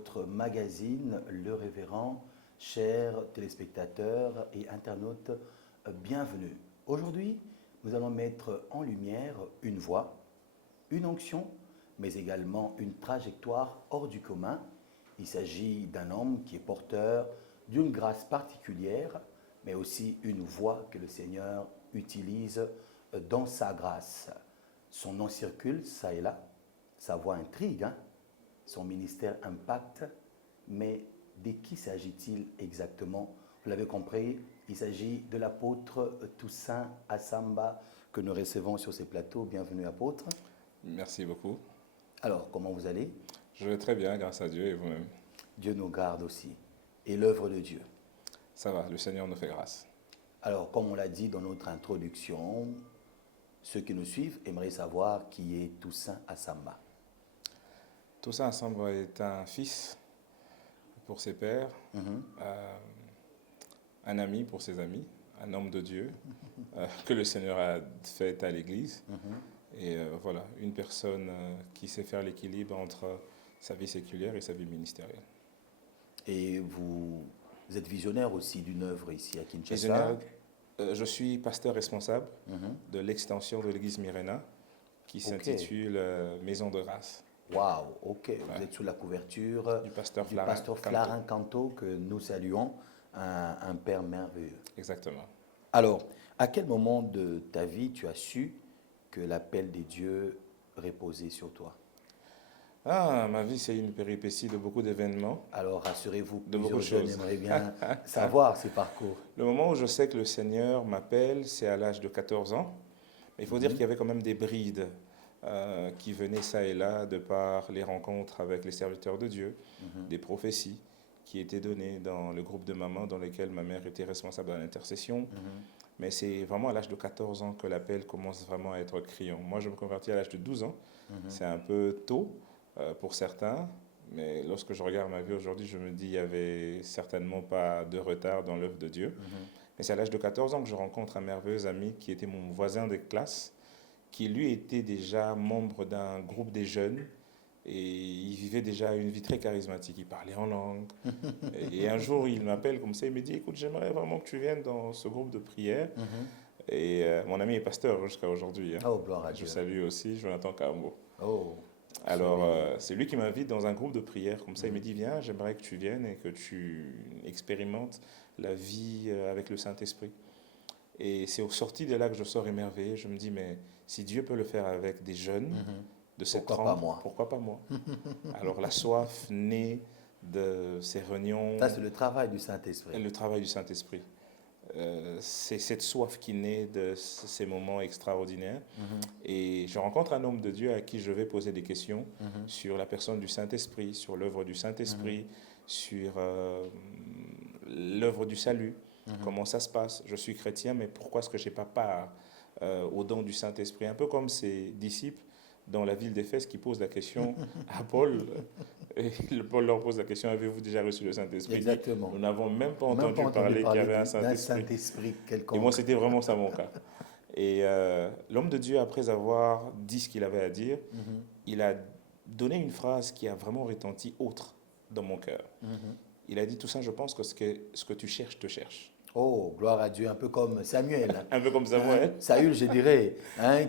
votre magazine Le Révérend. Chers téléspectateurs et internautes, bienvenue. Aujourd'hui, nous allons mettre en lumière une voix, une onction, mais également une trajectoire hors du commun. Il s'agit d'un homme qui est porteur d'une grâce particulière, mais aussi une voix que le Seigneur utilise dans sa grâce. Son nom circule, ça et là, sa voix intrigue, son ministère impacte, mais de qui s'agit-il exactement? Vous l'avez compris, il s'agit de l'apôtre Toussaint Assamba que nous recevons sur ces plateaux. Bienvenue apôtre. Merci beaucoup. Alors, comment vous allez? Je vais très bien, grâce à Dieu et vous-même. Dieu nous garde aussi. Et l'œuvre de Dieu? Ça va, le Seigneur nous fait grâce. Alors, comme on l'a dit dans notre introduction, ceux qui nous suivent aimeraient savoir qui est Toussaint Assamba. Toussaint Assamba est un fils pour ses pères, un ami pour ses amis, un homme de Dieu que le Seigneur a fait à l'Église. Et voilà, une personne qui sait faire l'équilibre entre sa vie séculière et sa vie ministérielle. Et vous êtes visionnaire aussi d'une œuvre ici à Kinshasa. Visionnaire, je suis pasteur responsable de l'extension de l'église Myrena qui s'intitule Maison de grâce. Waouh, ok. Vous êtes sous la couverture du pasteur Flarin Canto, que nous saluons, un père merveilleux. Exactement. Alors, à quel moment de ta vie tu as su que l'appel des dieux reposait sur toi? Ma vie, c'est une péripétie de beaucoup d'événements. Alors, rassurez-vous, de beaucoup de jeunes choses. aimeraient bien savoir ces parcours. Le moment où je sais que le Seigneur m'appelle, c'est à l'âge de 14 ans. Mais il faut dire qu'il y avait quand même des brides qui venaient ça et là de par les rencontres avec les serviteurs de Dieu, des prophéties qui étaient données dans le groupe de mamans dans lequel ma mère était responsable de l'intercession. Mais c'est vraiment à l'âge de 14 ans que l'appel commence vraiment à être criant. Moi, je me convertis à l'âge de 12 ans. C'est un peu tôt pour certains, mais lorsque je regarde ma vie aujourd'hui, je me dis qu'il n'y avait certainement pas de retard dans l'œuvre de Dieu. Mais c'est à l'âge de 14 ans que je rencontre un merveilleux ami qui était mon voisin de classe, qui lui était déjà membre d'un groupe des jeunes, et il vivait déjà une vie très charismatique, il parlait en langue. Et un jour, il m'appelle comme ça, il me dit, écoute, j'aimerais vraiment que tu viennes dans ce groupe de prière. Et mon ami est pasteur jusqu'à aujourd'hui. Oh, gloire à Dieu. Je salue aussi Jonathan Kambo. Oh. Alors, c'est lui qui m'invite dans un groupe de prière. Comme ça, il me dit, viens, j'aimerais que tu viennes et que tu expérimentes la vie avec le Saint-Esprit. Et c'est au sorti de là que je sors émerveillé. Je me dis, mais si Dieu peut le faire avec des jeunes de cette trempe, pourquoi pas moi? Alors, la soif naît de ces réunions. Ça, c'est le travail du Saint-Esprit. Le travail du Saint-Esprit. C'est cette soif qui naît de ces moments extraordinaires. Et je rencontre un homme de Dieu à qui je vais poser des questions sur la personne du Saint-Esprit, sur l'œuvre du Saint-Esprit, sur l'œuvre du salut, comment ça se passe. Je suis chrétien, mais pourquoi est-ce que je n'ai pas part au don du Saint-Esprit? Un peu comme ses disciples dans la ville d'Éphèse qui posent la question à Paul. Et Paul leur pose la question, avez-vous déjà reçu le Saint-Esprit? Exactement. Nous n'avons même pas entendu parler qu'il y avait un Saint-Esprit quelconque. Et moi, c'était vraiment ça mon cas. Et l'homme de Dieu, après avoir dit ce qu'il avait à dire, il a donné une phrase qui a vraiment retenti autre dans mon cœur. Il a dit, Toussaint, je pense que ce que tu cherches te cherche. Oh, gloire à Dieu, un peu comme Samuel. Un peu comme Samuel. Saül, je dirais,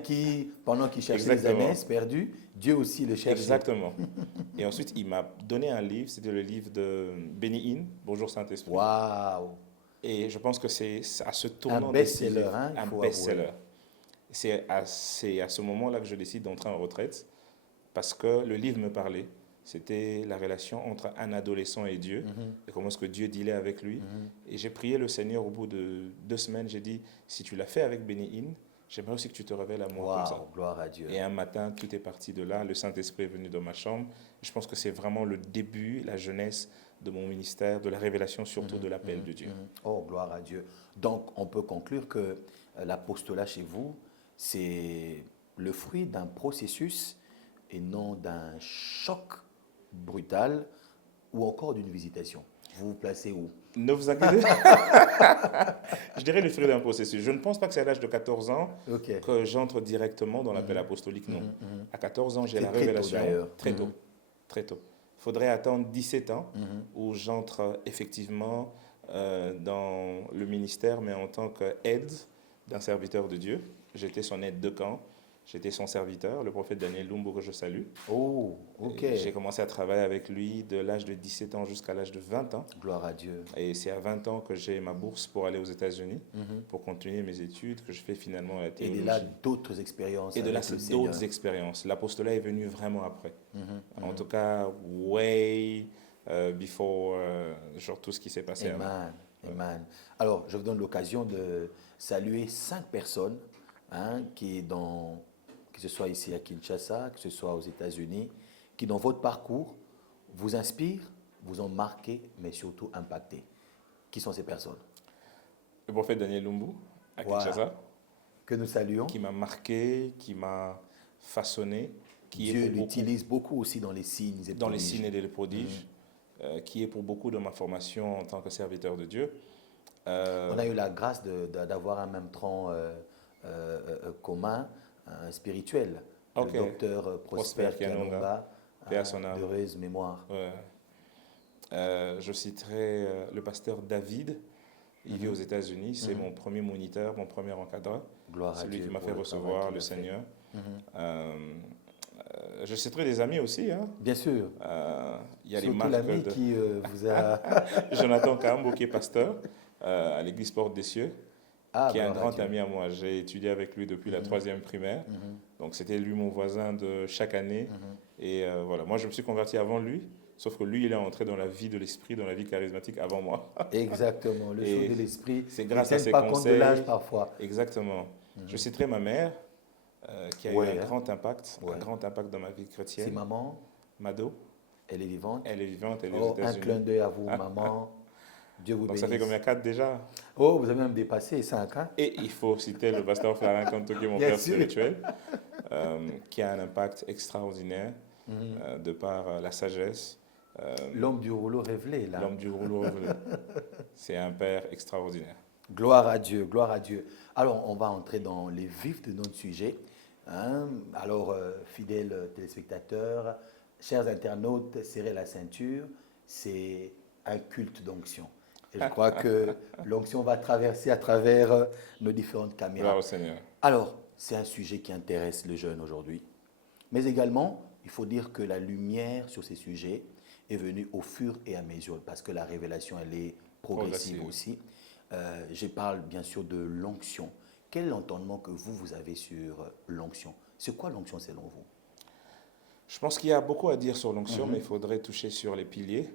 qui, pendant qu'il cherchait les ânesse perdus, Dieu aussi le cherchait. Exactement. Et ensuite, il m'a donné un livre, c'était le livre de Benny Hinn, Bonjour Saint-Esprit. Waouh! Et je pense que c'est à ce tournant un best-seller, un best-seller. C'est à ce moment-là que je décide d'entrer en retraite, parce que le livre me parlait. C'était la relation entre un adolescent et Dieu, et comment est-ce que Dieu dealait avec lui. Et j'ai prié le Seigneur au bout de 2 semaines, j'ai dit, si tu l'as fait avec Benny Hinn, j'aimerais aussi que tu te révèles à moi comme ça. Gloire à Dieu. Et un matin, tout est parti de là, le Saint-Esprit est venu dans ma chambre. Je pense que c'est vraiment le début, la jeunesse de mon ministère, de la révélation surtout de l'appel de Dieu. Oh, gloire à Dieu. Donc, on peut conclure que l'apostolat chez vous, c'est le fruit d'un processus et non d'un choc brutal ou encore d'une visitation. Vous vous placez où? Ne vous inquiétez pas. Je dirais le fruit d'un processus. Je ne pense pas que c'est à l'âge de 14 ans que j'entre directement dans l'appel apostolique, non. À 14 ans, j'ai la révélation. Très tôt, très tôt. faudrait attendre 17 ans où j'entre effectivement dans le ministère, mais en tant qu'aide d'un serviteur de Dieu. J'étais son aide de camp, j'étais son serviteur, le prophète Daniel Lumbu que je salue. Oh, ok. Et j'ai commencé à travailler avec lui de l'âge de 17 ans jusqu'à l'âge de 20 ans. Gloire à Dieu. Et c'est à 20 ans que j'ai ma bourse pour aller aux États-Unis, pour continuer mes études, que je fais finalement la Et théologie. de là, d'autres expériences. Et de là, avec le c'est Seigneur. d'autres expériences. L'apostolat est venu vraiment après. En tout cas, way before genre tout ce qui s'est passé avant. Amen. Amen. Alors, je vous donne l'occasion de saluer 5 personnes que ce soit ici à Kinshasa, que ce soit aux États-Unis, qui dans votre parcours vous inspirent, vous ont marqué, mais surtout impacté. Qui sont ces personnes? Le prophète Daniel Lumbu à Voilà. Kinshasa, Que nous saluons. qui m'a marqué, qui m'a façonné, qui Dieu est pour beaucoup l'utilise beaucoup aussi dans les signes et dans les prodiges. signes et les prodiges, qui est pour beaucoup de ma formation en tant que serviteur de Dieu. On a eu la grâce d'avoir un même tronc commun, spirituel. Ok. Le docteur Prosper Prosper Kianonga, Kianonga, paix à son âme. d'heureuse mémoire. Ouais. Je citerai le pasteur David. Il vit aux États-Unis. C'est mon premier moniteur, mon premier encadreur. Gloire à C'est lui Dieu qui m'a pour fait le travail recevoir qu'il le a fait. Seigneur. Je citerai des amis aussi. Hein. Bien sûr. Il y a les Surtout marques l'ami de qui vous a... Jonathan Kambo, qui est pasteur à l'église Porte des Cieux, qui est un gloire à grand Dieu. ami à moi. J'ai étudié avec lui depuis la 3e primaire. Donc c'était lui mon voisin de chaque année. Et voilà, moi je me suis converti avant lui. Sauf que lui, il est entré dans la vie de l'esprit, dans la vie charismatique avant moi. Exactement, le Et souffle de l'esprit. c'est grâce ne à tiennent ses pas compte de conseils. l'âge parfois. Exactement. Je citerai ma mère, qui a eu Ouais, un hein. grand impact, Ouais. un grand impact dans ma vie C'est chrétienne. maman, Mado, elle est vivante. elle est vivante, elle est aux Oh, un clin États-Unis. d'œil à vous, maman. Dieu vous Donc bénisse. ça fait combien? 4 déjà? Oh, vous avez même dépassé 5, hein? Et il faut citer le pasteur Flarin Kanto, qui est mon Bien père sûr. spirituel, qui a un impact extraordinaire de par la sagesse. L'homme du rouleau révélé, là. L'homme du rouleau revenu. C'est un père extraordinaire. Gloire à Dieu, gloire à Dieu. Alors, on va entrer dans les vifs de notre sujet. Hein? Alors, fidèles téléspectateurs, chers internautes, serrez la ceinture. C'est un culte d'onction. Et je crois que l'onction va traverser à travers nos différentes caméras. Gloire au Seigneur. Alors, c'est un sujet qui intéresse les jeunes aujourd'hui. Mais également, il faut dire que la lumière sur ces sujets est venue au fur et à mesure, parce que la révélation, elle est progressive aussi. Je parle bien sûr de l'onction. Quel est l'entendement que vous avez sur l'onction? C'est quoi l'onction selon vous? Je pense qu'il y a beaucoup à dire sur l'onction, mais il faudrait toucher sur les piliers.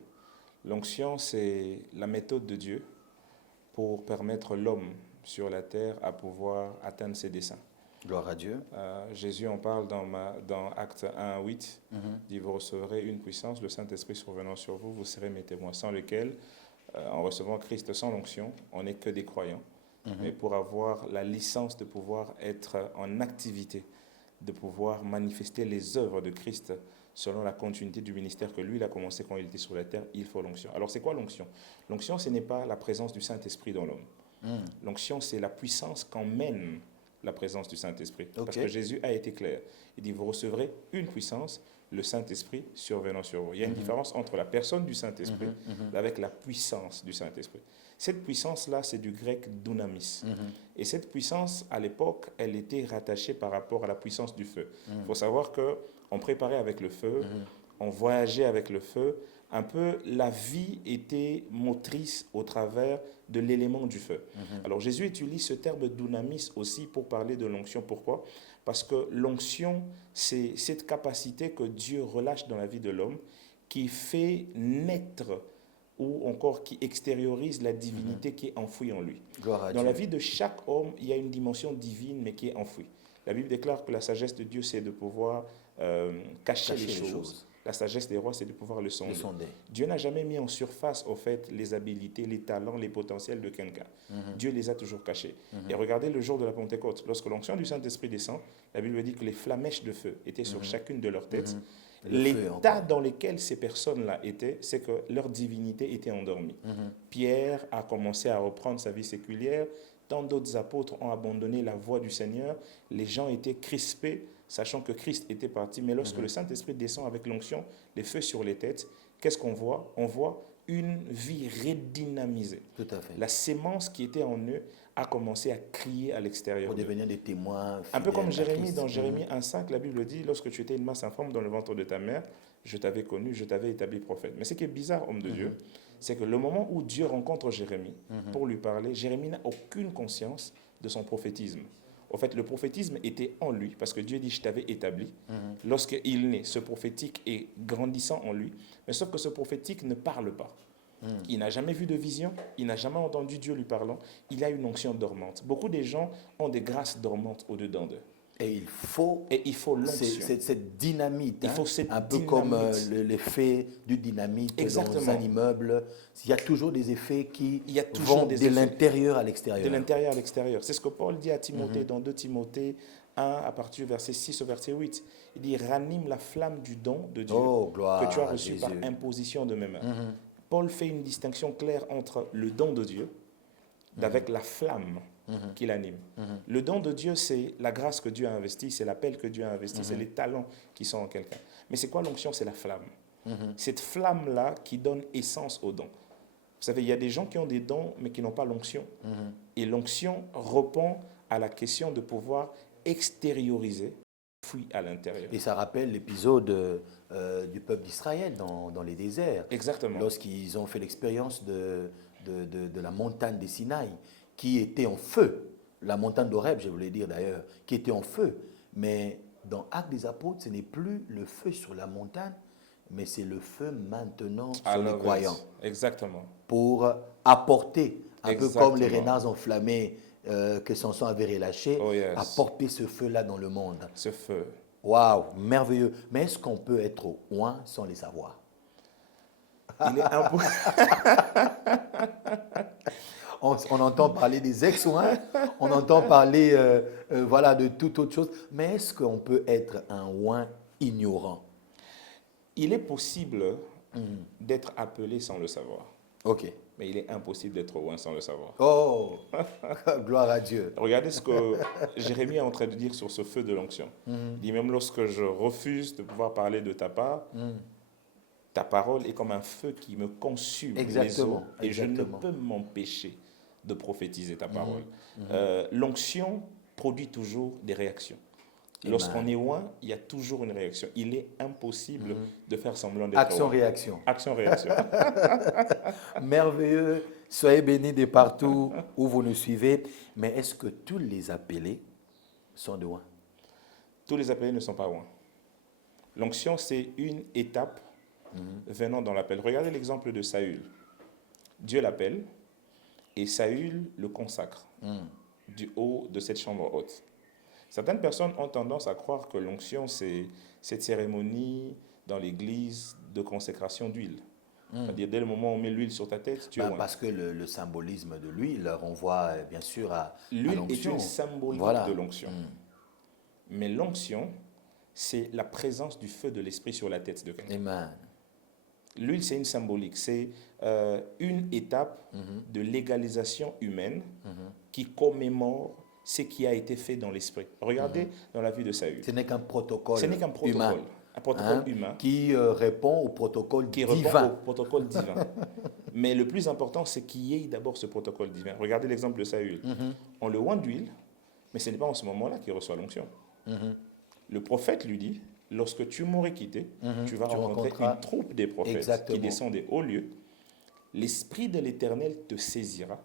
L'onction, c'est la méthode de Dieu pour permettre l'homme sur la terre à pouvoir atteindre ses desseins. Gloire à Dieu. Jésus en parle dans Actes 1:8. Il dit, vous recevrez une puissance, le Saint-Esprit survenant sur vous, vous serez mes témoins, sans lequel, en recevant Christ sans l'onction, on n'est que des croyants. Mais pour avoir la licence de pouvoir être en activité, de pouvoir manifester les œuvres de Christ selon la continuité du ministère que lui, il a commencé quand il était sur la terre, il faut l'onction. Alors c'est quoi l'onction? L'onction, ce n'est pas la présence du Saint-Esprit dans l'homme. L'onction, c'est la puissance qu'emmène la présence du Saint-Esprit. Parce que Jésus a été clair. Il dit, vous recevrez une puissance, le Saint-Esprit survenant sur vous. Il y a une différence entre la personne du Saint-Esprit avec la puissance du Saint-Esprit. Cette puissance-là, c'est du grec dunamis. Et cette puissance, à l'époque, elle était rattachée par rapport à la puissance du feu. Il faut savoir qu'on préparait avec le feu, on voyageait avec le feu. Un peu, la vie était motrice au travers de l'élément du feu. Alors Jésus utilise ce terme dunamis aussi pour parler de l'onction. Pourquoi? Parce que l'onction, c'est cette capacité que Dieu relâche dans la vie de l'homme qui fait naître ou encore qui extériorise la divinité qui est enfouie en lui. Gloire à Dans Dieu. la vie de chaque homme, il y a une dimension divine mais qui est enfouie. La Bible déclare que la sagesse de Dieu, c'est de pouvoir cacher les choses. La sagesse des rois, c'est de pouvoir le sonder. Dieu n'a jamais mis en surface, au fait, les habilités, les talents, les potentiels de quelqu'un. Dieu les a toujours cachés. Et regardez le jour de la Pentecôte, lorsque l'onction du Saint-Esprit descend, la Bible dit que les flamèches de feu étaient sur chacune de leurs têtes. L'état dans lequel ces personnes-là étaient, c'est que leur divinité était endormie. Pierre a commencé à reprendre sa vie séculière. Tant d'autres apôtres ont abandonné la voie du Seigneur. Les gens étaient crispés sachant que Christ était parti. Mais lorsque le Saint-Esprit descend avec l'onction, les feux sur les têtes, qu'est-ce qu'on voit? On voit une vie redynamisée. Tout à fait. La sémence qui était en eux a commencé à crier à l'extérieur Pour d'eux. devenir des témoins Un peu comme fidèles à Jérémie, Christ. dans Jérémie 1,5, la Bible dit, lorsque tu étais une masse informe dans le ventre de ta mère, je t'avais connu, je t'avais établi prophète. Mais ce qui est bizarre, homme de Dieu, c'est que le moment où Dieu rencontre Jérémie pour lui parler, Jérémie n'a aucune conscience de son prophétisme. En fait, le prophétisme était en lui, parce que Dieu dit, je t'avais établi. Lorsqu'il naît, ce prophétique est grandissant en lui, mais sauf que ce prophétique ne parle pas. Il n'a jamais vu de vision, il n'a jamais entendu Dieu lui parlant, il a une onction dormante. Beaucoup de gens ont des grâces dormantes au-dedans d'eux. Et il faut l'onction. cette dynamite, Il faut cette un peu dynamite. comme l'effet du dynamite Exactement. dans un immeuble. Il y a toujours des effets qui Il y a toujours vont des de effets. l'intérieur à De l'extérieur. l'intérieur à l'extérieur. C'est ce que Paul dit à Timothée dans 2 Timothée 1 à partir du verset 6 au verset 8. Il dit, ranime la flamme du don de Dieu Oh, gloire que tu as à reçu par Jésus. imposition de mes mains. Paul fait une distinction claire entre le don de Dieu avec la flamme qu'il anime. Le don de Dieu, c'est la grâce que Dieu a investie, c'est l'appel que Dieu a investi, c'est les talents qui sont en quelqu'un. Mais c'est quoi l'onction? C'est la flamme. Cette flamme-là qui donne essence au don. Vous savez, il y a des gens qui ont des dons, mais qui n'ont pas l'onction. Et l'onction répond à la question de pouvoir extérioriser, fuir à l'intérieur. Et ça rappelle l'épisode du peuple d'Israël dans les déserts. Exactement. Lorsqu'ils ont fait l'expérience de la montagne des Sinaï, qui était en feu. La montagne d'Horeb, je voulais dire d'ailleurs, qui était en feu. Mais dans Actes des Apôtres, ce n'est plus le feu sur la montagne, mais c'est le feu maintenant sur les croyants. Exactement. Pour apporter, un peu Exactement. comme les renards enflammés que Samson avait relâchés, Oh, yes. apporter ce feu-là dans le monde. Ce feu. Waouh, merveilleux. Mais est-ce qu'on peut être oint sans les savoir? Il est impossible. On entend parler des ex-oints, on entend parler voilà, de toute autre chose. Mais est-ce qu'on peut être un oint ignorant? Il est possible d'être appelé sans le savoir. Ok. Mais il est impossible d'être oint sans le savoir. Oh, gloire à Dieu. Regardez ce que Jérémie est en train de dire sur ce feu de l'onction. Il dit, même lorsque je refuse de pouvoir parler de ta part, ta parole est comme un feu qui me consume Exactement, les os et exactement. je ne peux m'empêcher de prophétiser ta parole. L'onction produit toujours des réactions. Lorsqu'on est oint, il y a toujours une réaction. Il est impossible de faire semblant d'être Action-réaction. Action-réaction. Merveilleux. Soyez bénis de partout où vous nous suivez. Mais est-ce que tous les appelés sont de oint? Tous les appelés ne sont pas oints. L'onction, c'est une étape venant dans l'appel. Regardez l'exemple de Saül. Dieu l'appelle et Saül le consacre du haut de cette chambre haute. Certaines personnes ont tendance à croire que l'onction, c'est cette cérémonie dans l'église de consécration d'huile. C'est-à-dire, dès le moment où on met l'huile sur ta tête, tu es oint. Parce que le symbolisme de l'huile renvoie bien sûr à L'huile est l'onction. une symbolique Voilà. de l'onction. Mais l'onction, c'est la présence du feu de l'esprit sur la tête de quelqu'un. Amen. L'huile, c'est une symbolique. C'est une étape de légalisation humaine qui commémore ce qui a été fait dans l'esprit. Regardez dans la vie de Saül. Ce n'est qu'un protocole, Ce n'est qu'un protocole. humain, Un protocole humain qui répond au protocole qui divin. répond au protocole divin. Mais le plus important, c'est qu'il y ait d'abord ce protocole divin. Regardez l'exemple de Saül. On le oint d'huile, mais ce n'est pas en ce moment-là qu'il reçoit l'onction. Le prophète lui dit, lorsque tu m'aurais quitté, tu vas rencontrer une troupe des prophètes qui descendent des hauts lieux. L'Esprit de l'Éternel te saisira,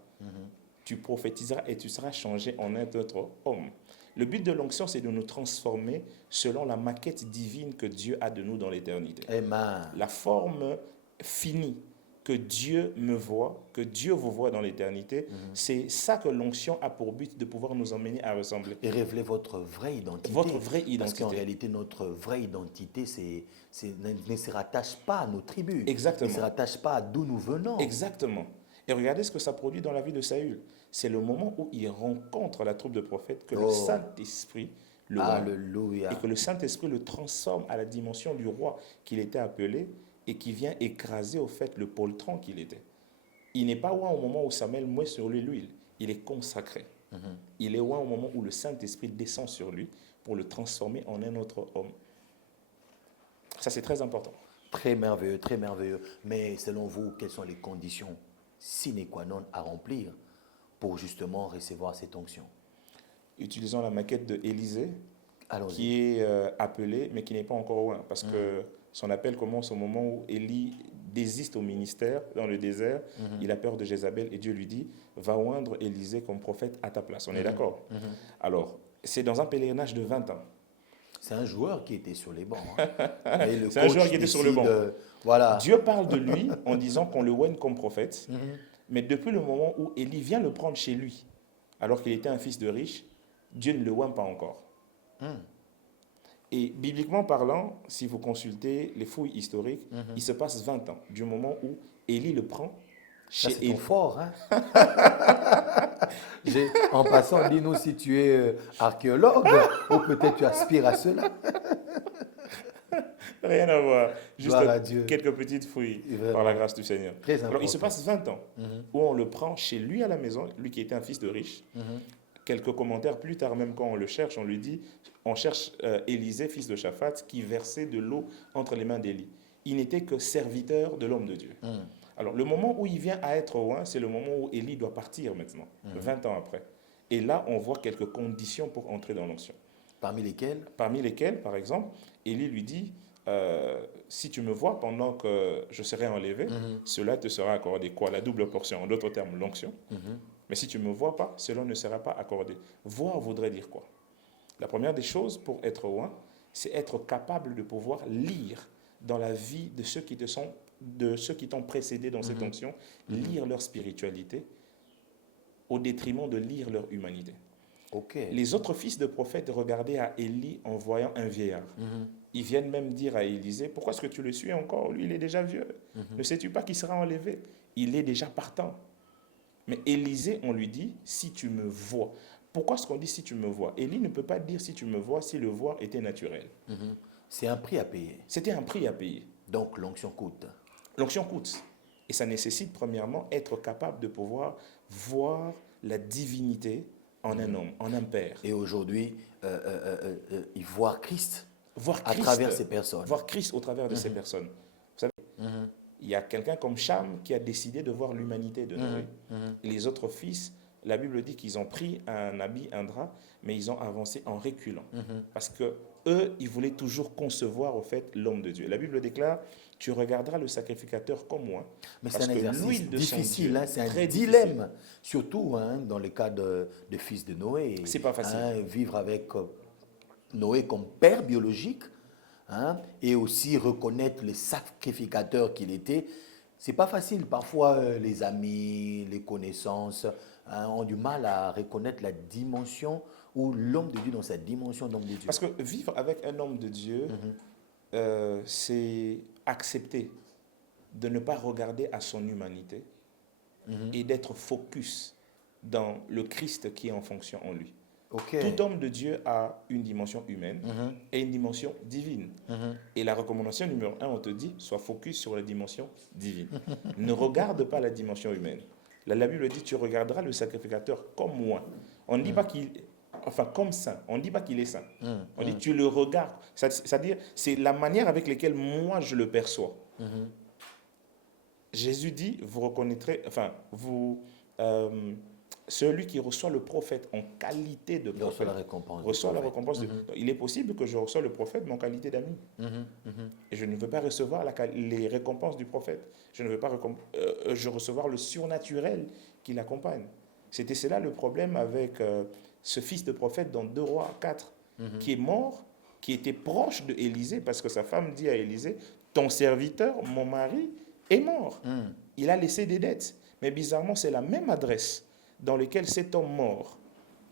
tu prophétiseras et tu seras changé en un autre homme. Le but de l'onction, c'est de nous transformer selon la maquette divine que Dieu a de nous dans l'éternité. Amen. La forme finie que Dieu me voit, que Dieu vous voit dans l'éternité, c'est ça que l'onction a pour but de pouvoir nous emmener à ressembler. Et révéler votre vraie identité. Votre vraie identité. Parce qu'en réalité, notre vraie identité ne se rattache pas à nos tribus. Exactement. Ne se rattache pas à d'où nous venons. Exactement. Et regardez ce que ça produit dans la vie de Saül. C'est le moment où il rencontre la troupe de prophètes que le Saint-Esprit le oint. Alléluia. Et que le Saint-Esprit le transforme à la dimension du roi qu'il était appelé et qui vient écraser au fait le poltron qu'il était. Il n'est pas oint au moment où Samuel met sur lui l'huile. Il est consacré. Il est oint au moment où le Saint-Esprit descend sur lui pour le transformer en un autre homme. Ça, c'est très important. Très merveilleux, très merveilleux. Mais selon vous, quelles sont les conditions sine qua non à remplir pour justement recevoir cette onction? Utilisons la maquette de Élisée, Allons-y. qui est appelé, mais qui n'est pas encore loin, parce que son appel commence au moment où Élie désiste au ministère dans le désert. Il a peur de Jézabel et Dieu lui dit, va oindre Élisée comme prophète à ta place. On est d'accord? Alors, c'est dans un pèlerinage de 20 ans. C'est un joueur qui était sur les bancs. Hein. Et le C'est un joueur coach qui était sur le banc. décide, voilà. Dieu parle de lui en disant qu'on le oigne comme prophète, mais depuis le moment où Élie vient le prendre chez lui, alors qu'il était un fils de riche, Dieu ne le oigne pas encore. Et bibliquement parlant, si vous consultez les fouilles historiques, il se passe 20 ans du moment où Élie le prend Ça, chez c'est ton Élie. fort. Hein. En passant, dis-nous si tu es archéologue ou peut-être tu aspires à cela. Rien à voir. Juste Gloire à Dieu. quelques petites fouilles Vraiment. par la grâce du Seigneur. Très Alors, important. il se passe 20 ans où on le prend chez lui à la maison, lui qui était un fils de riche. Quelques commentaires plus tard, même quand on le cherche, on lui dit, on cherche Élisée, fils de Shaphat, qui versait de l'eau entre les mains d'Élie. Il n'était que serviteur de l'homme de Dieu. Alors, le moment où il vient à être roi, c'est le moment où Élie doit partir maintenant, 20 ans après. Et là, on voit quelques conditions pour entrer dans l'onction. Parmi lesquels? Parmi lesquelles, par exemple, Élie lui dit, si tu me vois pendant que je serai enlevé, cela te sera accordé. Quoi? La double portion, en d'autres termes, l'onction. Mais si tu ne me vois pas, cela ne sera pas accordé. Voir voudrait dire quoi? La première des choses pour être roi, c'est être capable de pouvoir lire dans la vie de ceux qui t'ont précédé dans cette onction, lire leur spiritualité au détriment de lire leur humanité. Okay. Les autres fils de prophètes regardaient à Élie en voyant un vieillard. Ils viennent même dire à Élisée, pourquoi est-ce que tu le suis encore? Lui, il est déjà vieux. Ne sais-tu pas qu'il sera enlevé? Il est déjà partant. Mais Élisée, on lui dit, si tu me vois. Pourquoi est-ce qu'on dit si tu me vois? Élie ne peut pas dire si tu me vois si le voir était naturel. C'est un prix à payer. C'était un prix à payer. Donc l'onction coûte. L'onction coûte. Et ça nécessite premièrement être capable de pouvoir voir la divinité en un homme, en un père. Et aujourd'hui, y voir Christ, Voir à Christ travers ces personnes. Voir Christ au travers de ces personnes. Vous savez, il y a quelqu'un comme Cham qui a décidé de voir l'humanité de Noé. Les autres fils, la Bible dit qu'ils ont pris un habit, un drap, mais ils ont avancé en reculant. Parce que eux, ils voulaient toujours concevoir au fait l'homme de Dieu. La Bible déclare, tu regarderas le sacrificateur comme moi. Mais c'est parce un que exercice l'huile de son difficile, Dieu, hein, c'est un très dilemme, difficile. surtout dans le cas de fils de Noé. C'est pas facile. Vivre avec Noé comme père biologique, et aussi reconnaître le sacrificateur qu'il était, c'est pas facile. Parfois, les amis, les connaissances ont du mal à reconnaître la dimension ou l'homme de Dieu dans sa dimension d'homme de Dieu. Parce que vivre avec un homme de Dieu, c'est accepter de ne pas regarder à son humanité et d'être focus dans le Christ qui est en fonction en lui. Okay. Tout homme de Dieu a une dimension humaine et une dimension divine. Et la recommandation numéro 1, on te dit, sois focus sur la dimension divine. Ne regarde pas la dimension humaine. La Bible dit, tu regarderas le sacrificateur comme moi. On ne dit pas qu'il... Enfin, comme saint. On ne dit pas qu'il est saint. On dit, tu le regardes. C'est-à-dire, c'est la manière avec laquelle moi, je le perçois. Jésus dit, vous reconnaîtrez... Enfin, celui qui reçoit le prophète en qualité de prophète reçoit la récompense. Reçoit la récompense. Il est possible que je reçoive le prophète mais en qualité d'ami. Et je ne veux pas recevoir les récompenses du prophète. Je ne veux pas recevoir le surnaturel qui l'accompagne. C'était cela le problème avec ce fils de prophète dans 2 Rois 4, qui est mort, qui était proche de Élisée, parce que sa femme dit à Élisée, ton serviteur, mon mari, est mort. Il a laissé des dettes. Mais bizarrement, c'est la même adresse dans laquelle cet homme mort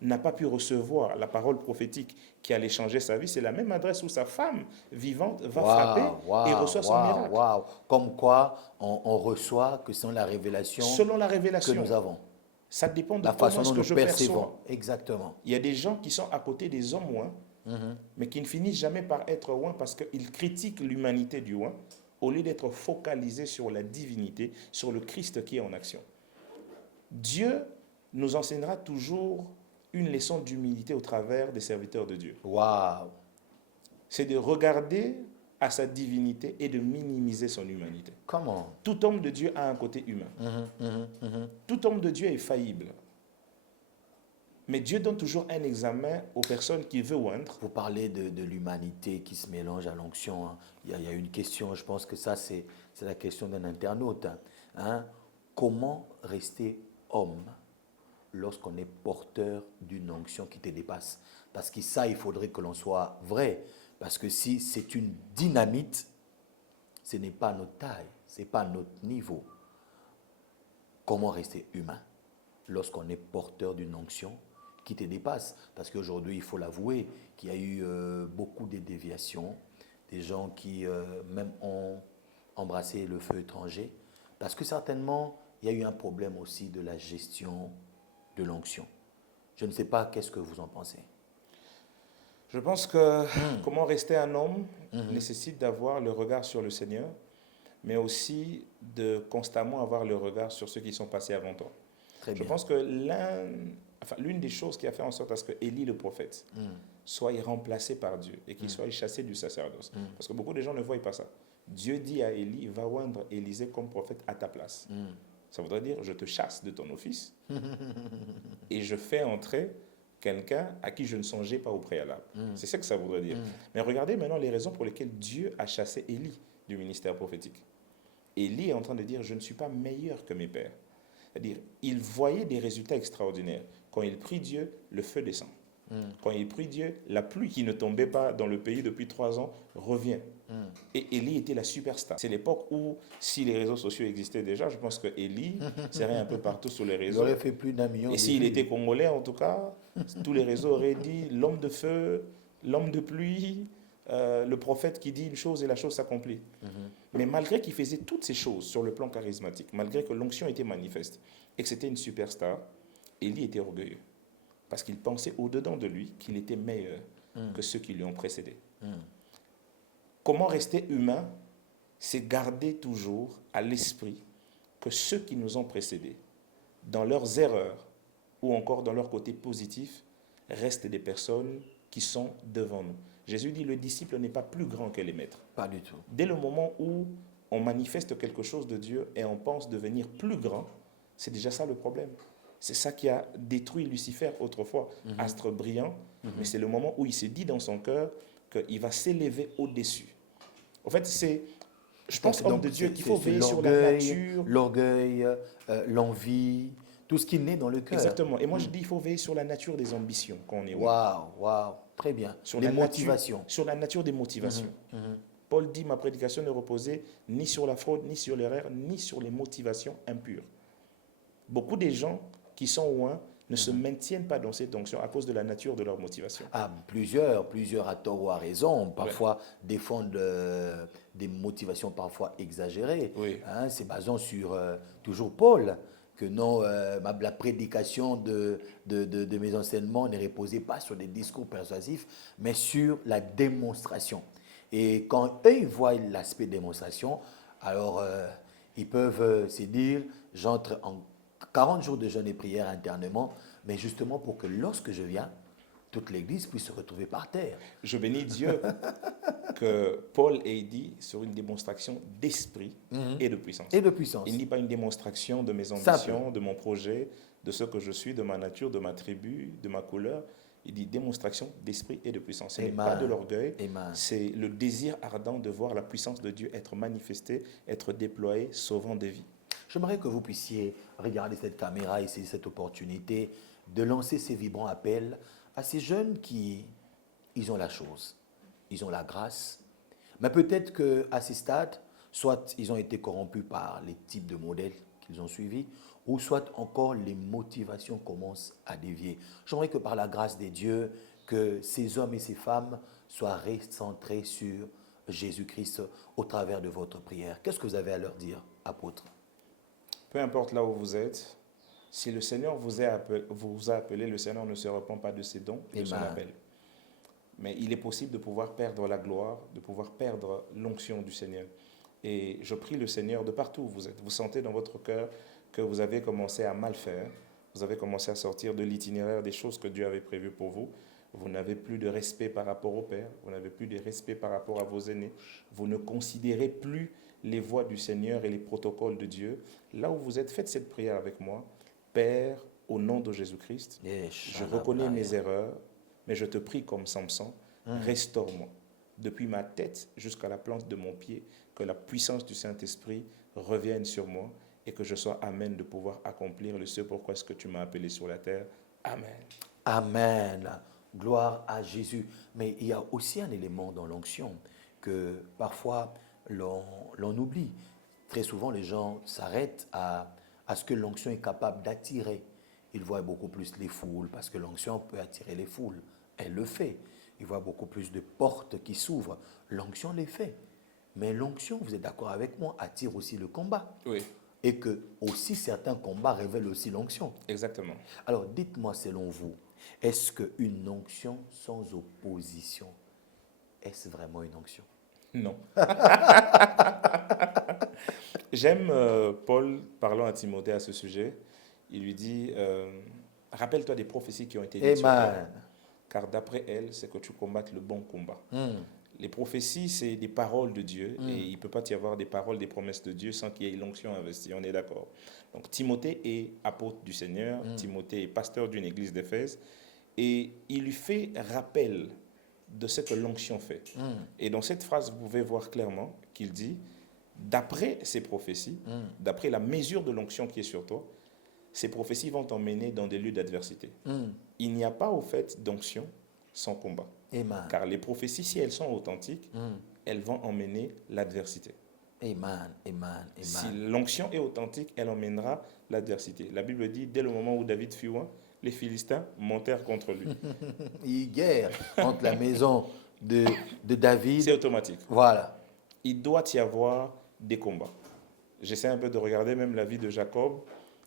n'a pas pu recevoir la parole prophétique qui allait changer sa vie. C'est la même adresse où sa femme vivante va frapper et reçoit son miracle. Comme quoi, on reçoit que selon la révélation, selon la révélation que nous avons. Ça dépend de La façon dont nous je percevons. perçois. Exactement. Il y a des gens qui sont à côté des hommes ouins, mais qui ne finissent jamais par être ouins parce qu'ils critiquent l'humanité du ouin au lieu d'être focalisés sur la divinité, sur le Christ qui est en action. Dieu nous enseignera toujours une leçon d'humilité au travers des serviteurs de Dieu. Waouh. C'est de regarder à sa divinité et de minimiser son humanité. Comment? Tout homme de Dieu a un côté humain. Tout homme de Dieu est faillible. Mais Dieu donne toujours un examen aux personnes qu'il veut oindre. Vous parlez de l'humanité qui se mélange à l'onction. Hein. Il y a une question, je pense que ça, c'est la question d'un internaute. Hein. Comment rester homme lorsqu'on est porteur d'une onction qui te dépasse? Parce que ça, il faudrait que l'on soit vrai. Parce que si c'est une dynamite, ce n'est pas notre taille, ce n'est pas notre niveau. Comment rester humain lorsqu'on est porteur d'une onction qui te dépasse? Parce qu'aujourd'hui, il faut l'avouer, qu'il y a eu beaucoup de déviations, des gens qui même ont embrassé le feu étranger, parce que certainement, il y a eu un problème aussi de la gestion de l'onction. Je ne sais pas, qu'est-ce que vous en pensez? Je pense que comment rester un homme nécessite d'avoir le regard sur le Seigneur, mais aussi de constamment avoir le regard sur ceux qui sont passés avant toi. Très Je bien. pense que l'une des choses qui a fait en sorte à ce que Élie le prophète soit remplacé par Dieu et qu'il soit chassé du sacerdoce. Parce que beaucoup de gens ne voient pas ça. Dieu dit à Élie, va oindre Élisée comme prophète à ta place. Ça voudrait dire, je te chasse de ton office et je fais entrer quelqu'un à qui je ne songeais pas au préalable. C'est ça que ça voudrait dire. Mais regardez maintenant les raisons pour lesquelles Dieu a chassé Élie du ministère prophétique. Élie est en train de dire, je ne suis pas meilleur que mes pères. C'est-à-dire, il voyait des résultats extraordinaires. Quand il prie Dieu, le feu descend. Quand il prie Dieu, la pluie qui ne tombait pas dans le pays depuis 3 ans revient. Et Élie était la superstar. C'est l'époque où, si les réseaux sociaux existaient déjà, je pense que Élie serait un peu partout sur les Il réseaux. aurait fait plus d'1 million. Et s'il était congolais, en tout cas, tous les réseaux auraient dit l'homme de feu, l'homme de pluie, le prophète qui dit une chose et la chose s'accomplit. Mais malgré qu'il faisait toutes ces choses sur le plan charismatique, malgré que l'onction était manifeste et que c'était une superstar, Élie était orgueilleux. Parce qu'il pensait au-dedans de lui qu'il était meilleur que ceux qui lui ont précédé. Comment rester humain? C'est garder toujours à l'esprit que ceux qui nous ont précédés, dans leurs erreurs ou encore dans leur côté positif, restent des personnes qui sont devant nous. Jésus dit, le disciple n'est pas plus grand que les maîtres. Pas du tout. Dès le moment où on manifeste quelque chose de Dieu et on pense devenir plus grand, c'est déjà ça le problème. C'est ça qui a détruit Lucifer autrefois, astre brillant, mais c'est le moment où il s'est dit dans son cœur qu'il va s'élever au-dessus. En fait, je pense, homme de Dieu, qu'il faut veiller sur la nature. L'orgueil, l'envie, tout ce qui naît dans le cœur. Exactement. Et moi, je dis qu'il faut veiller sur la nature des ambitions quand on est homme. Waouh, très bien. Sur les motivations. Sur la nature des motivations. Paul dit, ma prédication ne reposait ni sur la fraude, ni sur l'erreur, ni sur les motivations impures. Beaucoup des gens qui sont loin ne se maintiennent pas dans cette onction à cause de la nature de leur motivation. Ah, plusieurs à tort ou à raison, parfois défendent des motivations parfois exagérées. Oui. Hein, c'est basant sur toujours Paul, que non, la prédication de mes enseignements ne reposait pas sur des discours persuasifs, mais sur la démonstration. Et quand eux ils voient l'aspect démonstration, alors ils peuvent se dire, j'entre en 40 jours de jeûne et prière internement, mais justement pour que lorsque je viens, toute l'Église puisse se retrouver par terre. Je bénis Dieu que Paul ait dit sur une démonstration d'esprit et de puissance. Et de puissance. Il ne dit pas une démonstration de mes ambitions, de mon projet, de ce que je suis, de ma nature, de ma tribu, de ma couleur. Il dit démonstration d'esprit et de puissance. Ce n'est pas de l'orgueil, c'est le désir ardent de voir la puissance de Dieu être manifestée, être déployée, sauvant des vies. J'aimerais que vous puissiez regarder cette caméra et saisir cette opportunité de lancer ces vibrants appels à ces jeunes qui, ils ont la chose, ils ont la grâce, mais peut-être qu'à ces stades, soit ils ont été corrompus par les types de modèles qu'ils ont suivis, ou soit encore les motivations commencent à dévier. J'aimerais que par la grâce des dieux, que ces hommes et ces femmes soient recentrés sur Jésus-Christ au travers de votre prière. Qu'est-ce que vous avez à leur dire, apôtre? Peu importe là où vous êtes, si le Seigneur vous a appelé, le Seigneur ne se repent pas de ses dons et de son appel. Mais il est possible de pouvoir perdre la gloire, de pouvoir perdre l'onction du Seigneur. Et je prie le Seigneur de partout où vous êtes. Vous sentez dans votre cœur que vous avez commencé à mal faire. vous avez commencé à sortir de l'itinéraire des choses que Dieu avait prévues pour vous. Vous n'avez plus de respect par rapport au Père, vous n'avez plus de respect par rapport à vos aînés, vous ne considérez plus les voies du Seigneur et les protocoles de Dieu. Là où vous êtes, faites cette prière avec moi. Père, au nom de Jésus-Christ, je reconnais mes erreurs, mais je te prie comme Samson, restaure-moi. Depuis ma tête jusqu'à la plante de mon pied, que la puissance du Saint-Esprit revienne sur moi et que je sois amen de pouvoir accomplir le ce pourquoi est-ce que tu m'as appelé sur la terre. Amen. Amen. Gloire à Jésus. Mais il y a aussi un élément dans l'onction que parfois l'on oublie. Très souvent, les gens s'arrêtent à ce que l'onction est capable d'attirer. Ils voient beaucoup plus les foules parce que l'onction peut attirer les foules. Elle le fait. Ils voient beaucoup plus de portes qui s'ouvrent. L'onction les fait. Mais l'onction, vous êtes d'accord avec moi, attire aussi le combat. Oui. Et que aussi certains combats révèlent aussi l'onction. Exactement. Alors dites-moi selon vous, est-ce qu'une onction sans opposition, est-ce vraiment une onction? Non. J'aime Paul parlant à Timothée à ce sujet. Il lui dit, rappelle-toi des prophéties qui ont été dites sur toi, car d'après elles, c'est que tu combattes le bon combat. Les prophéties, c'est des paroles de Dieu, et il ne peut pas y avoir des paroles, des promesses de Dieu sans qu'il y ait l'onction investie, on est d'accord. Donc Timothée est apôtre du Seigneur, Timothée est pasteur d'une église d'Éphèse, et il lui fait rappel de ce que l'onction fait. Et dans cette phrase, vous pouvez voir clairement qu'il dit, d'après ces prophéties, d'après la mesure de l'onction qui est sur toi, ces prophéties vont t'emmener dans des lieux d'adversité. Il n'y a pas au fait d'onction sans combat. Amen. Car les prophéties, si elles sont authentiques, elles vont emmener l'adversité. Amen. Amen. Si l'onction est authentique, elle emmènera l'adversité. La Bible dit, dès le moment où David fut loin, les Philistins montèrent contre lui. Il y a guerre entre la maison de David. C'est automatique. Voilà. Il doit y avoir des combats. J'essaie un peu de regarder même la vie de Jacob,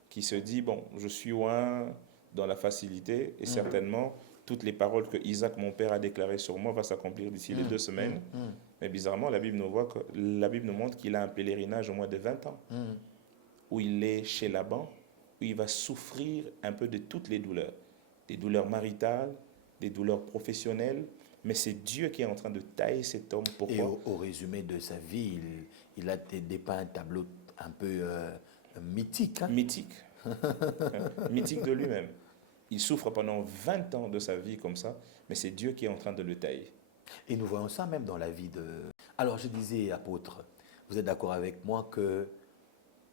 qui se dit, bon, je suis loin dans la facilité, et certainement, toutes les paroles que Isaac, mon père, a déclarées sur moi, vont s'accomplir d'ici les 2 semaines. Mais bizarrement, la Bible nous montre qu'il a un pèlerinage au moins de 20 ans, où il est chez Laban, où il va souffrir un peu de toutes les douleurs. Des douleurs maritales, des douleurs professionnelles, mais c'est Dieu qui est en train de tailler cet homme. Pourquoi? Et au résumé de sa vie, il a dépeint un tableau un peu mythique. Hein? Mythique. Mythique de lui-même. Il souffre pendant 20 ans de sa vie comme ça, mais c'est Dieu qui est en train de le tailler. Et nous voyons ça même dans la vie de... Alors je disais, apôtre, vous êtes d'accord avec moi que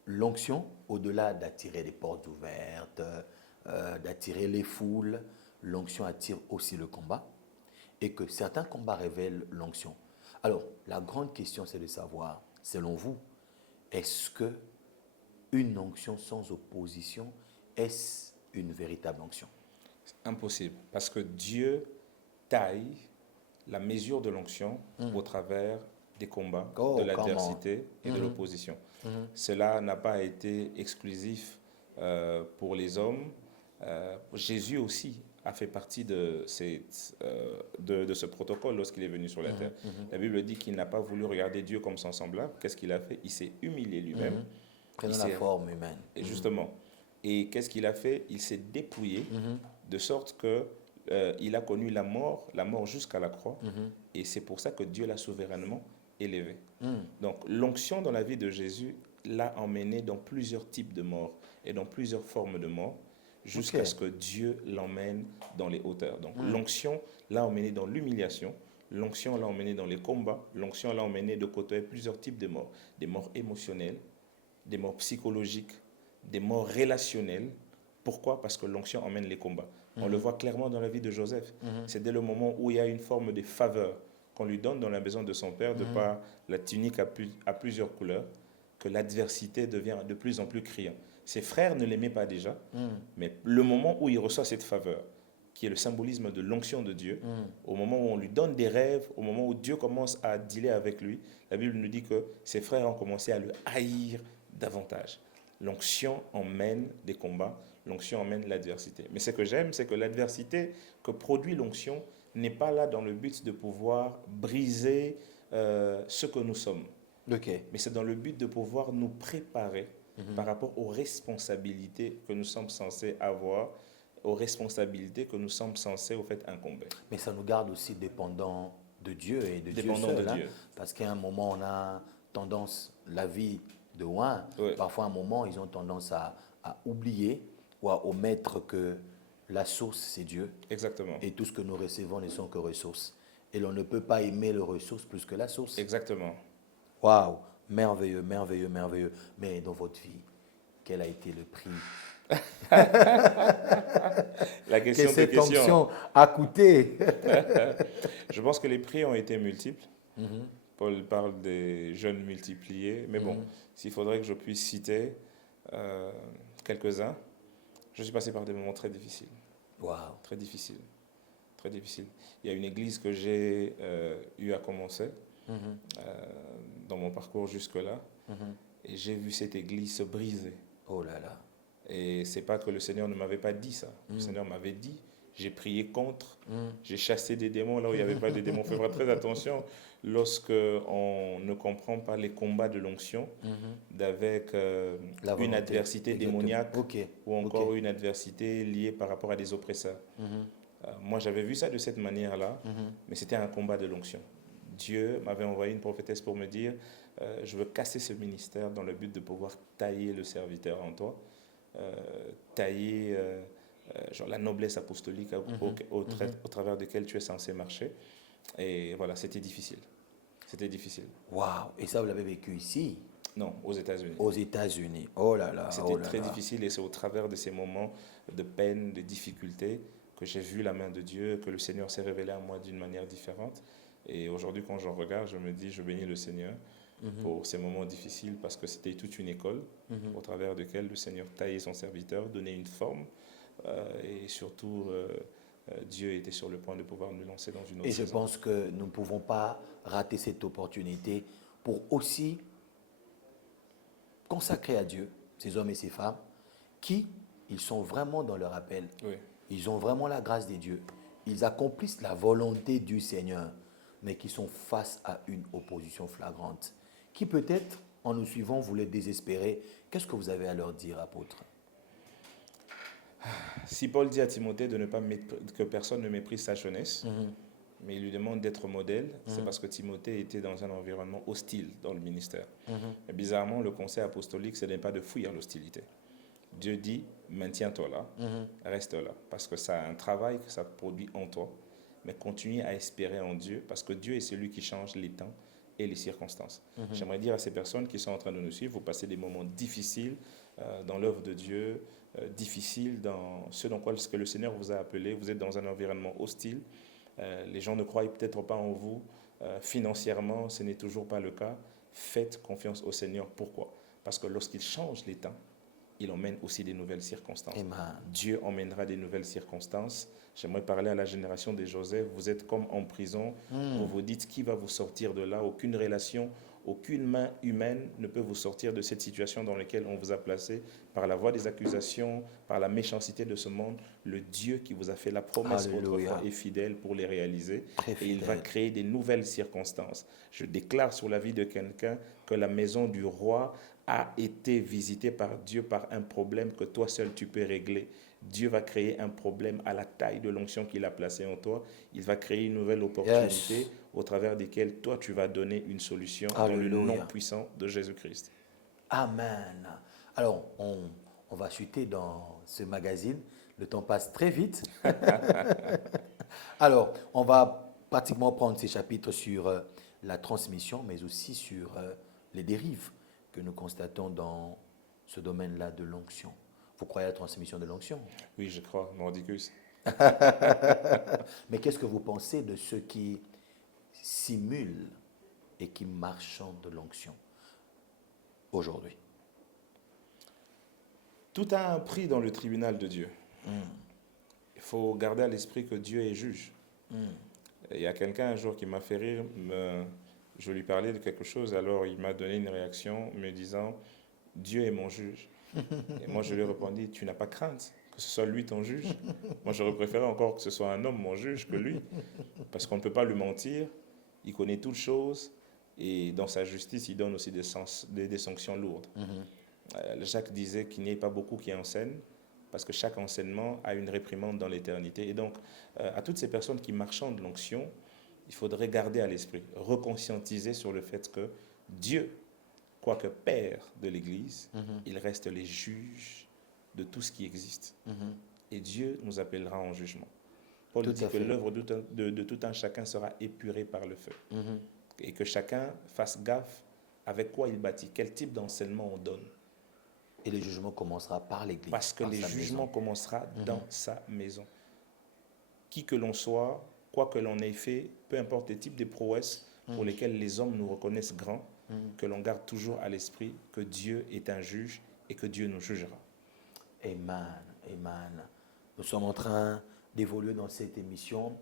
l'onction, au-delà d'attirer les portes ouvertes, d'attirer les foules, l'onction attire aussi le combat, et que certains combats révèlent l'onction. Alors, la grande question, c'est de savoir, selon vous, est-ce que une onction sans opposition, est-ce une véritable onction? Impossible, parce que Dieu taille la mesure de l'onction au travers des combats, de l'adversité et de l'opposition. Cela n'a pas été exclusif pour les hommes. Jésus aussi a fait partie de ce protocole lorsqu'il est venu sur la terre. La Bible dit qu'il n'a pas voulu regarder Dieu comme son semblable. Qu'est-ce qu'il a fait? Il s'est humilié lui-même. Prenant la forme humaine. Et justement. Et qu'est-ce qu'il a fait? Il s'est dépouillé de sorte que il a connu la mort jusqu'à la croix. Et c'est pour ça que Dieu l'a souverainement élevé. Donc l'onction dans la vie de Jésus l'a emmené dans plusieurs types de morts et dans plusieurs formes de mort, jusqu'à ce que Dieu l'emmène dans les hauteurs. Donc l'onction l'a emmené dans l'humiliation, l'onction l'a emmené dans les combats, l'onction l'a emmené de côtoyer plusieurs types de morts. Des morts émotionnelles, des morts psychologiques, des morts relationnelles. Pourquoi? Parce que l'onction emmène les combats. On le voit clairement dans la vie de Joseph. C'est dès le moment où il y a une forme de faveur qu'on lui donne dans la maison de son père, de par la tunique à plusieurs couleurs, que l'adversité devient de plus en plus criante. Ses frères ne l'aimaient pas déjà, mais le moment où il reçoit cette faveur, qui est le symbolisme de l'onction de Dieu, au moment où on lui donne des rêves, au moment où Dieu commence à dealer avec lui, la Bible nous dit que ses frères ont commencé à le haïr davantage. L'onction emmène des combats, l'onction emmène l'adversité. Mais ce que j'aime, c'est que l'adversité que produit l'onction n'est pas là dans le but de pouvoir briser ce que nous sommes. Mais c'est dans le but de pouvoir nous préparer par rapport aux responsabilités que nous sommes censés avoir, aux responsabilités que nous sommes censés au fait incomber. Mais ça nous garde aussi dépendants de Dieu et de Dieu Dépendants seul. de Hein, Dieu. parce qu'à un moment, on a tendance, la vie de loin, Oui. parfois à un moment, ils ont tendance à oublier ou à omettre que la source, c'est Dieu. Exactement. Et tout ce que nous recevons ne sont que ressources. Et l'on ne peut pas aimer les ressources plus que la source. Exactement. Waouh, merveilleux, merveilleux, merveilleux. Mais dans votre vie, quel a été le prix La que question de cette question. onction a coûté? Je pense que les prix ont été multiples. Paul parle des jeûnes multipliés. Mais bon, s'il faudrait que je puisse citer quelques-uns, je suis passé par des moments très difficiles. Waouh. Très difficiles. Très difficiles. Il y a une église que j'ai eu à commencer dans mon parcours jusque-là. Et j'ai vu cette église se briser. Oh là là. Et c'est pas que le Seigneur ne m'avait pas dit ça. Le Seigneur m'avait dit. J'ai prié contre. J'ai chassé des démons là où il n'y avait pas de démons. Il faut faire très attention lorsque on ne comprend pas les combats de l'onction d'avec La une volonté. adversité Exactement. démoniaque Ok. ou encore Ok. une adversité liée par rapport à des oppresseurs. Moi, j'avais vu ça de cette manière-là, mais c'était un combat de l'onction. Dieu m'avait envoyé une prophétesse pour me dire je veux casser ce ministère dans le but de pouvoir tailler le serviteur en toi, tailler genre la noblesse apostolique au travers duquel tu es censé marcher. Et voilà, c'était difficile. C'était difficile. Waouh. Et ça, vous l'avez vécu ici, Non, aux États-Unis. aux États-Unis. Oh là là. C'était Oh là très là. difficile et c'est au travers de ces moments de peine, de difficulté que j'ai vu la main de Dieu, que le Seigneur s'est révélé à moi d'une manière différente. Et aujourd'hui, quand je regarde, je me dis, je bénis le Seigneur pour ces moments difficiles parce que c'était toute une école au travers de laquelle le Seigneur taillait son serviteur, donnait une forme et surtout Dieu était sur le point de pouvoir nous lancer dans une autre Et je saison. pense que nous ne pouvons pas rater cette opportunité pour aussi consacrer à Dieu ces hommes et ces femmes qui, ils sont vraiment dans leur appel. Oui. Ils ont vraiment la grâce des dieux. Ils accomplissent la volonté du Seigneur, mais qui sont face à une opposition flagrante, qui peut-être, en nous suivant, vous les désespérer. Qu'est-ce que vous avez à leur dire, apôtre? Si Paul dit à Timothée de ne pas que personne ne méprise sa jeunesse, mais il lui demande d'être modèle, c'est parce que Timothée était dans un environnement hostile dans le ministère. Et bizarrement, le conseil apostolique, ce n'est pas de fuir l'hostilité. Dieu dit, maintiens-toi là, reste là, parce que ça a un travail que ça produit en toi, mais continue à espérer en Dieu, parce que Dieu est celui qui change les temps et les circonstances. J'aimerais dire à ces personnes qui sont en train de nous suivre, vous passez des moments difficiles dans l'œuvre de Dieu, difficiles dans ce dans quoi le Seigneur vous a appelé, vous êtes dans un environnement hostile, les gens ne croient peut-être pas en vous, financièrement ce n'est toujours pas le cas, faites confiance au Seigneur. Pourquoi? Parce que lorsqu'il change les temps, il emmène aussi des nouvelles circonstances. Amen. Dieu emmènera des nouvelles circonstances. J'aimerais parler à la génération des Joseph. Vous êtes comme en prison. Vous vous dites qui va vous sortir de là. Aucune relation, aucune main humaine ne peut vous sortir de cette situation dans laquelle on vous a placé par la voie des accusations, par la méchanceté de ce monde. Le Dieu qui vous a fait la promesse Alléluia. autrefois est fidèle pour les réaliser. Très Et il va fidèle. créer des nouvelles circonstances. Je déclare sur la vie de quelqu'un que la maison du roi a été visité par Dieu par un problème que toi seul tu peux régler. Dieu va créer un problème à la taille de l'onction qu'il a placé en toi. Il va créer une nouvelle opportunité au travers desquelles toi tu vas donner une solution dans le Alléluia. nom puissant de Jésus-Christ. Amen. Alors, on va chuter dans ce magazine. Le temps passe très vite. Alors, on va pratiquement prendre ces chapitres sur la transmission, mais aussi sur les dérives que nous constatons dans ce domaine-là de l'onction. Vous croyez à la transmission de l'onction? Oui, je crois, Mordicus. Mais qu'est-ce que vous pensez de ceux qui simulent et qui marchandent de l'onction aujourd'hui? Tout a un prix dans le tribunal de Dieu. Il faut garder à l'esprit que Dieu est juge. Et il y a quelqu'un un jour qui m'a fait rire, je lui parlais de quelque chose, alors il m'a donné une réaction me disant « Dieu est mon juge ». Et moi je lui ai répondu « Tu n'as pas crainte que ce soit lui ton juge ». Moi j'aurais préféré encore que ce soit un homme mon juge que lui, parce qu'on ne peut pas lui mentir, il connaît toutes choses et dans sa justice il donne aussi des sanctions lourdes. Jacques disait qu'il n'y ait pas beaucoup qui enseignent, parce que chaque enseignement a une réprimande dans l'éternité. Et donc, à toutes ces personnes qui marchandent l'onction, il faudrait garder à l'esprit, reconscientiser sur le fait que Dieu, quoique Père de l'Église, il reste les juges de tout ce qui existe. Et Dieu nous appellera en jugement. Paul dit que l'œuvre de tout un chacun sera épurée par le feu. Et que chacun fasse gaffe avec quoi il bâtit, quel type d'enseignement on donne. Et le jugement commencera par l'Église. Parce que le jugement commencera dans sa maison. Qui que l'on soit, quoi que l'on ait fait, peu importe les types de prouesses pour lesquels les hommes nous reconnaissent grands, que l'on garde toujours à l'esprit que Dieu est un juge et que Dieu nous jugera. Amen, amen. Nous sommes en train d'évoluer dans cette émission.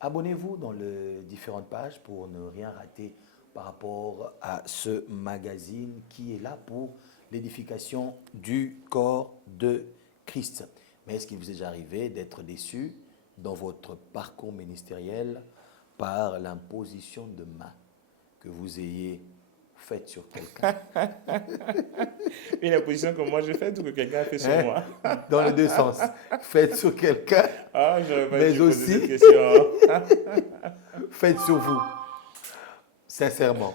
Abonnez-vous dans les différentes pages pour ne rien rater par rapport à ce magazine qui est là pour l'édification du corps de Christ. Mais est-ce qu'il vous est déjà arrivé d'être déçu dans votre parcours ministériel par l'imposition de main que vous ayez faite sur quelqu'un? Une imposition que moi j'ai faite ou que quelqu'un a fait sur moi? Dans les deux sens. Faites sur quelqu'un, Ah, j'aurais pas mais dû poser aussi cette question. faites sur vous. Sincèrement.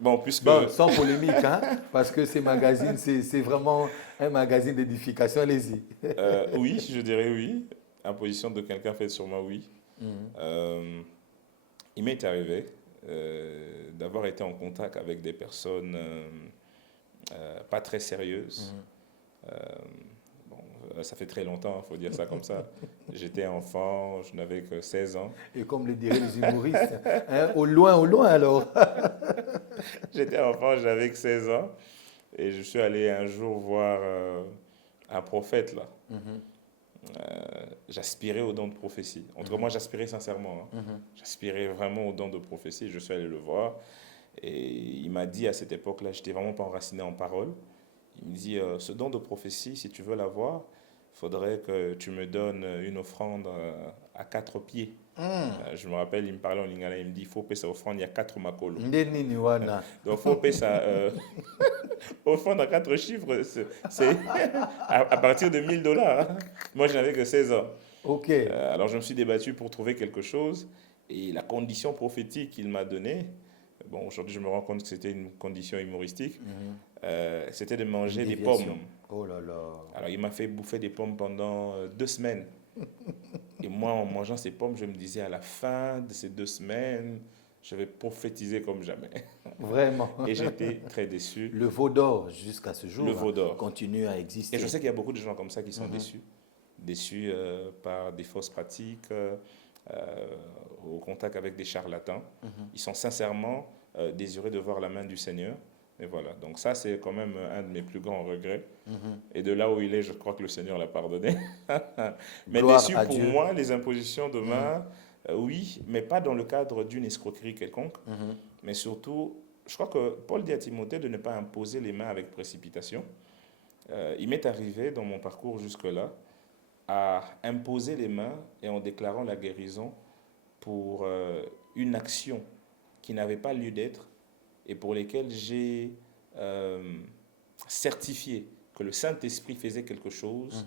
Bon, puisque... Bon, sans polémique, hein, parce que ces magazines, c'est vraiment un magazine d'édification. Allez-y. Oui, je dirais oui. Imposition de quelqu'un faite sur moi, oui. Il m'est arrivé d'avoir été en contact avec des personnes pas très sérieuses. Ça fait très longtemps, il faut dire ça comme ça. J'étais enfant, je n'avais que 16 ans. Et comme le diraient les humoristes, hein, au loin alors. J'étais enfant, j'avais que 16 ans. Et je suis allé un jour voir un prophète là. J'aspirais au don de prophétie. En tout cas, moi, j'aspirais sincèrement. J'aspirais vraiment au don de prophétie. Je suis allé le voir. Et il m'a dit à cette époque-là, je n'étais vraiment pas enraciné en parole. Il me dit, ce don de prophétie, si tu veux l'avoir, il faudrait que tu me donnes une offrande à 4 pieds. Je me rappelle, il me parlait en lingala, il me dit, il faut payer sa offrande, il y a 4 makolo. Donc, il faut payer sa offrande à 4 chiffres. C'est à partir de $1000. Hein. Moi, je n'avais que 16 ans. Ok. Alors, je me suis débattu pour trouver quelque chose. Et la condition prophétique qu'il m'a donnée, bon, aujourd'hui, je me rends compte que c'était une condition humoristique, c'était de manger des pommes. Oh là là. Alors, il m'a fait bouffer des pommes pendant 2 semaines. Et moi, en mangeant ces pommes, je me disais, à la fin de ces 2 semaines, je vais prophétiser comme jamais. Vraiment. Et j'étais très déçu. Le veau d'or, jusqu'à ce jour, Le veau d'or continue à exister. Et je sais qu'il y a beaucoup de gens comme ça qui sont déçus. Déçus par des fausses pratiques, au contact avec des charlatans. Ils sont sincèrement désireux de voir la main du Seigneur. Et voilà, donc ça c'est quand même un de mes plus grands regrets. Et de là où il est, je crois que le Seigneur l'a pardonné. Mais Gloire déçu à pour Dieu. moi, les impositions de main, oui, mais pas dans le cadre d'une escroquerie quelconque. Mais surtout, je crois que Paul dit à Timothée de ne pas imposer les mains avec précipitation. Il m'est arrivé dans mon parcours jusque-là à imposer les mains et en déclarant la guérison pour une action qui n'avait pas lieu d'être et pour lesquelles j'ai certifié que le Saint-Esprit faisait quelque chose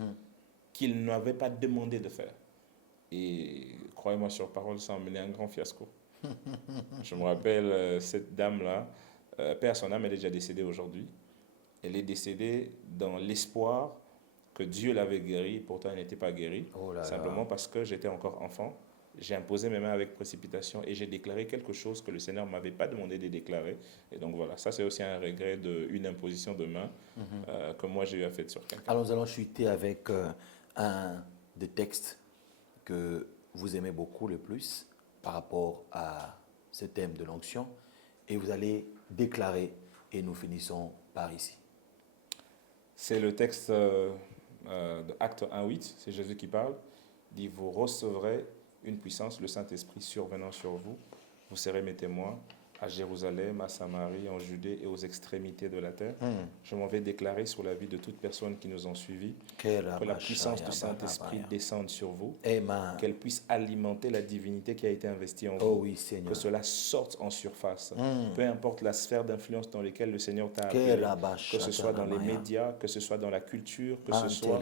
qu'il n'avait pas demandé de faire. Et croyez-moi sur parole, ça a mené un grand fiasco. Je me rappelle cette dame-là, paix à son âme, elle est déjà décédée aujourd'hui. Elle est décédée dans l'espoir que Dieu l'avait guérie, pourtant elle n'était pas guérie, simplement parce que j'étais encore enfant. J'ai imposé mes mains avec précipitation et j'ai déclaré quelque chose que le Seigneur ne m'avait pas demandé de déclarer. Et donc voilà, ça c'est aussi un regret d'une imposition de main que moi j'ai eu à faire sur quelqu'un. Alors nous allons chuter avec un des textes que vous aimez beaucoup le plus par rapport à ce thème de l'onction et vous allez déclarer et nous finissons par ici. C'est le texte de Acte 1:8, c'est Jésus qui parle, dit « Vous recevrez une puissance, le Saint-Esprit survenant sur vous, vous serez mes témoins à Jérusalem, à Samarie, en Judée et aux extrémités de la terre. Je m'en vais déclarer sur la vie de toute personne qui nous ont suivis que la puissance du Saint-Esprit descende sur vous, Amen. qu'elle puisse alimenter la divinité qui a été investie en Oh vous, oui, Seigneur. que cela sorte en surface. Peu importe la sphère d'influence dans laquelle le Seigneur t'a appelé, que ce soit dans les médias, que ce soit dans la culture, que ce soit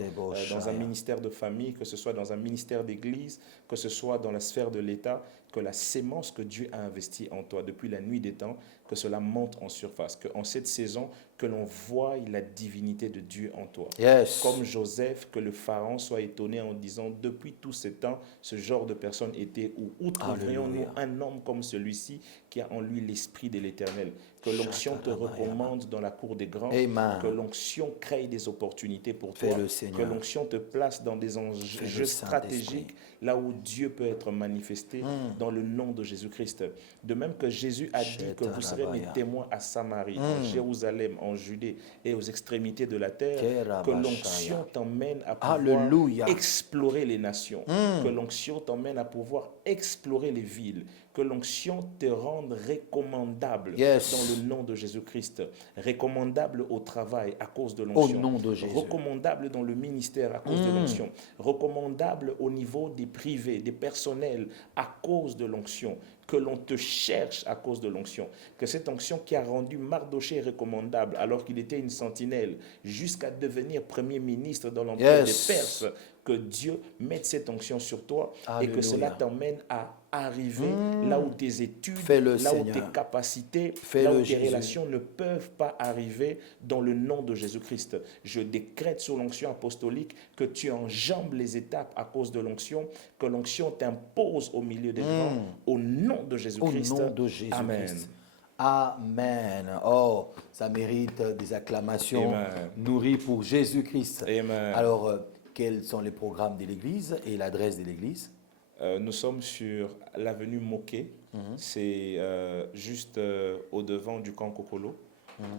dans un ministère de famille, que ce soit dans un ministère d'église, que ce soit dans la sphère de l'État, que la sémence que Dieu a investie en toi depuis la nuit des temps, que cela monte en surface, qu'en cette saison, que l'on voie la divinité de Dieu en toi. Yes. Comme Joseph, que le Pharaon soit étonné en disant, depuis tout ce temps, ce genre de personne était où trouverions-nous un homme comme celui-ci qui a en lui l'esprit de l'Éternel? Que l'onction te recommande dans la cour des grands, Amen. que l'onction crée des opportunités pour toi, Fais-le, Seigneur. que l'onction te place dans des enjeux stratégiques, là où Dieu peut être manifesté dans le nom de Jésus-Christ. De même que Jésus a dit que vous serez mes témoins à Samarie, en Jérusalem, en Judée et aux extrémités de la terre, que l'onction t'emmène à pouvoir explorer les nations, que l'onction t'emmène à pouvoir explorer les villes, que l'onction te rende recommandable dans le nom de Jésus-Christ, recommandable au travail à cause de l'onction, au nom de Jésus. Recommandable dans le ministère à cause de l'onction, recommandable au niveau des privés, des personnels à cause de l'onction, que l'on te cherche à cause de l'onction, que cette onction qui a rendu Mardochée recommandable alors qu'il était une sentinelle jusqu'à devenir premier ministre dans l'empire des Perses, que Dieu mette cette onction sur toi. Alléluia. Et que cela t'emmène à arriver là où tes études, là où tes capacités, là où tes relations ne peuvent pas arriver dans le nom de Jésus-Christ. Je décrète sur l'onction apostolique que tu enjambes les étapes à cause de l'onction, que l'onction t'impose au milieu des grands, au nom de Jésus-Christ. Au nom de Jésus-Christ. Amen. Amen. Oh, ça mérite des acclamations nourries pour Jésus-Christ. Amen. Alors, quels sont les programmes de l'Église et l'adresse de l'Église? Nous sommes sur l'avenue Moquet. C'est juste au-devant du camp Kokolo.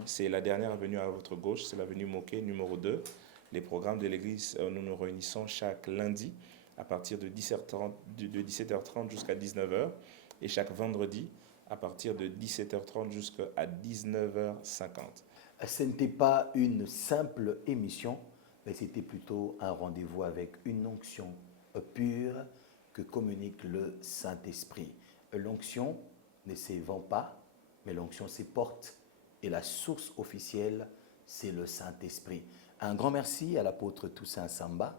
C'est la dernière avenue à votre gauche, c'est l'avenue Moquet, numéro 2. Les programmes de l'Église, nous nous réunissons chaque lundi à partir de 17h30 jusqu'à 19h et chaque vendredi à partir de 17h30 jusqu'à 19h50. Ce n'était pas une simple émission, mais c'était plutôt un rendez-vous avec une onction pure que communique le Saint-Esprit. L'onction ne se vend pas, mais l'onction se porte et la source officielle, c'est le Saint-Esprit. Un grand merci à l'apôtre Toussaint Samba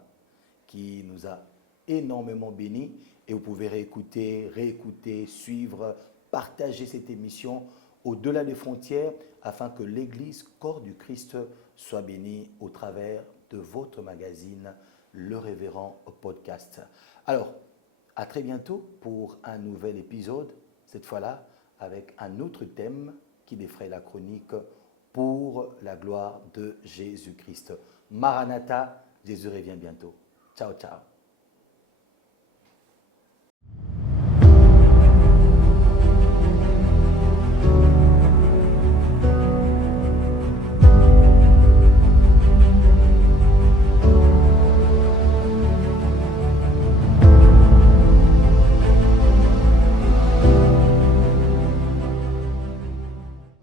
qui nous a énormément bénis et vous pouvez réécouter, suivre, partager cette émission au-delà des frontières afin que l'Église, corps du Christ, soit bénie au travers de votre magazine, Le Révérend Podcast. Alors, à très bientôt pour un nouvel épisode, cette fois-là avec un autre thème qui défraie la chronique pour la gloire de Jésus-Christ. Maranatha, Jésus revient bientôt. Ciao, ciao.